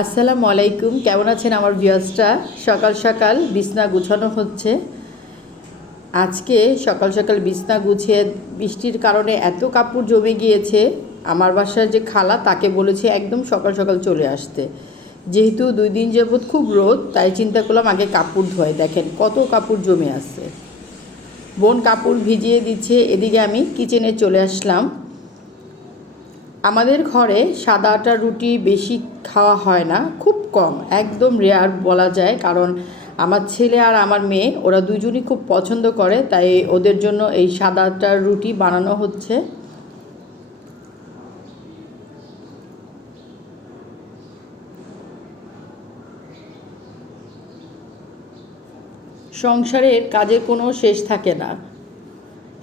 আসসালামু আলাইকুম। কেমন আছেন আমার ভিউয়ার্সরা? সকাল সকাল বিছনা গুছানো হচ্ছে। আজকে সকাল সকাল বিছনা গুছিয়ে বৃষ্টির কারণে এত কাপড় জমে গিয়েছে, আমার বাসার যে খালা তাকে বলেছে একদম সকাল সকাল চলে আসতে। যেহেতু 2 দিন যাবৎ খুব রোদ, তাই চিন্তা করলাম আগে কাপড় ধোয়। দেখেন কত কাপড় জমে আছে। বোন কাপড় ভিজিয়ে দিচ্ছে, এদিকে আমি কিচেনে চলে আসলাম। আমাদের ঘরে সাদা আটার রুটি বেশি খাওয়া হয় না, খুব কম, একদম রেয়ার বলা যায়। কারণ আমার ছেলে আর আমার মেয়ে ওরা দুজনই খুব পছন্দ করে, তাই ওদের জন্য এই সাদা আটার রুটি বানানো হচ্ছে। সংসারের কাজের কোনো শেষ থাকে না,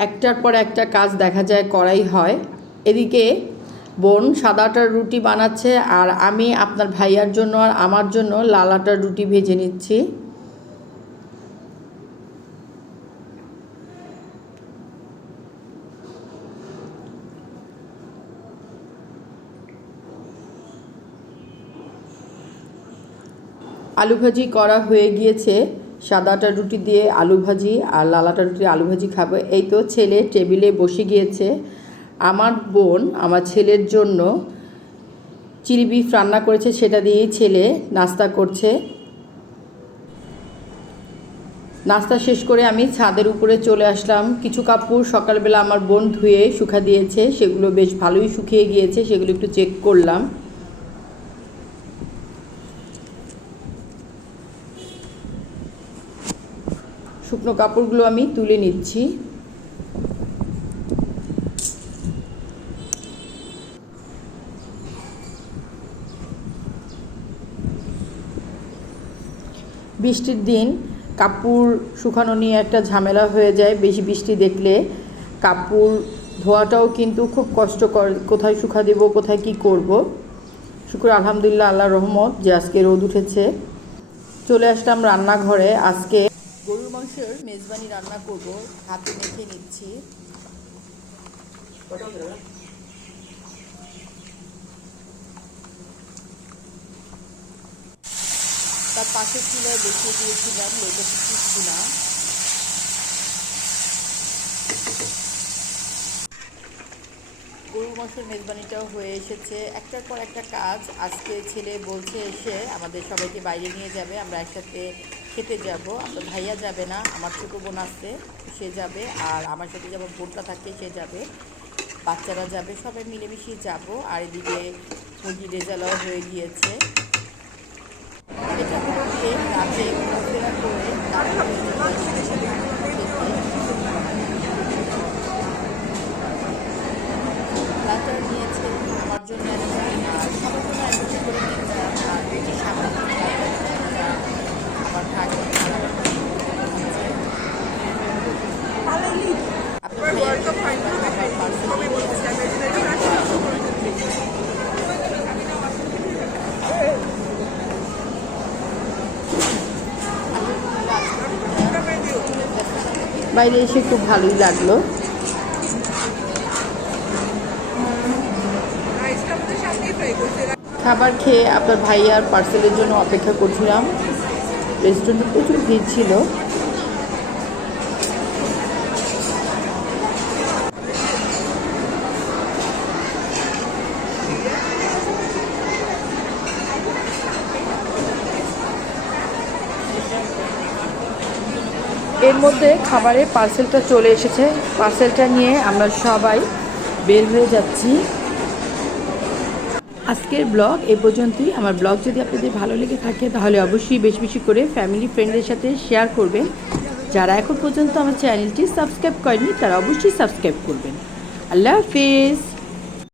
একটার পর একটা কাজ দেখা যায় করাই হয়। এদিকে বোন সাদা আটার রুটি বানাচ্ছে, আর আমি আপনার ভাইয়ার জন্য আর আমার জন্য লাল আটার রুটি ভেজে নিচ্ছি। আলু ভাজি করা হয়ে গিয়েছে। সাদা আটার রুটি দিয়ে আলু ভাজি আর লাল আটার রুটি আলু ভাজি খাবো। এই তো ছেলে টেবিলে বসে গিয়েছে। আমার বোন আমার ছেলের জন্য চিলি বিফ রান্না করেছে, সেটা দিয়েই ছেলে নাস্তা করছে। নাস্তা শেষ করে আমি ছাদের উপরে চলে আসলাম। কিছু কাপড় সকালবেলা আমার বোন ধুয়ে শুকা দিয়েছে, সেগুলো বেশ ভালোই শুকিয়ে গিয়েছে, সেগুলো একটু চেক করলাম। শুকনো কাপড়গুলো আমি তুলে নিচ্ছি। বৃষ্টির দিন কাপড় শুকানো নিয়ে একটা ঝামেলা হয়ে যায়। বেশি বৃষ্টি দেখলে কাপড় ধোয়াটাও কিন্তু খুব কষ্টকর, কোথায় শুকা দেব, কোথায় কি করব। শুক্র আলহামদুলিল্লাহ, আল্লাহর রহমত যে আজকে রোদ উঠেছে। চলে আসলাম রান্নাঘরে। আজকে গরুর মাংসের মেজবানি রান্না করব, হাতে মেখে নিচ্ছি। তার পাশের চুলায় বসিয়ে দিয়েছিলাম লেবু চুলা। গরুর মাংসের মেজবানিটাও হয়ে এসেছে। একটার পর একটা কাজ। আজকে ছেলে বলছে এসে আমাদের সবাইকে বাইরে নিয়ে যাবে, আমরা একসাথে খেতে যাব। আমরা ভাইয়া যাবে না, আমার ছোটো বোন আসছে, সে যাবে। আর আমার সাথে যেমন বোনটা থাকে সে যাবে, বাচ্চারা যাবে, সবাই মিলেমিশে যাব। আর এদিকে মুরগি রেজালাও হয়ে গিয়েছে। এটা হলো গিয়ে রাতে ঘোরাফেরা করে তারপরে প্লাটার নিয়েছে আমার জন্য একটা, আর সবার জন্য একটা করে নিয়েছিলাম। আর এটি সামনে আমার ঠাকুর বাইরে এসে খুব ভালোই লাগলো। খাবার খেয়ে আপনার ভাইয়ার পার্সেলের জন্য অপেক্ষা করছিলাম। রেস্টুরেন্টে প্রচুর ভিড় ছিল। এর মধ্যে খাবারের পার্সেলটা চলে এসেছে। পার্সেলটা নিয়ে আমরা সবাই বের হয়ে যাচ্ছি। আজকের ব্লগ এ পর্যন্তই। আমার ব্লগ যদি আপনাদের ভালো লেগে থাকে তাহলে অবশ্যই বেশি বেশি করে ফ্যামিলি ফ্রেন্ডদের সাথে শেয়ার করবেন। যারা এখন পর্যন্ত আমার চ্যানেলটি সাবস্ক্রাইব করেনি তারা অবশ্যই সাবস্ক্রাইব করবেন। আল্লাহ হাফিজ।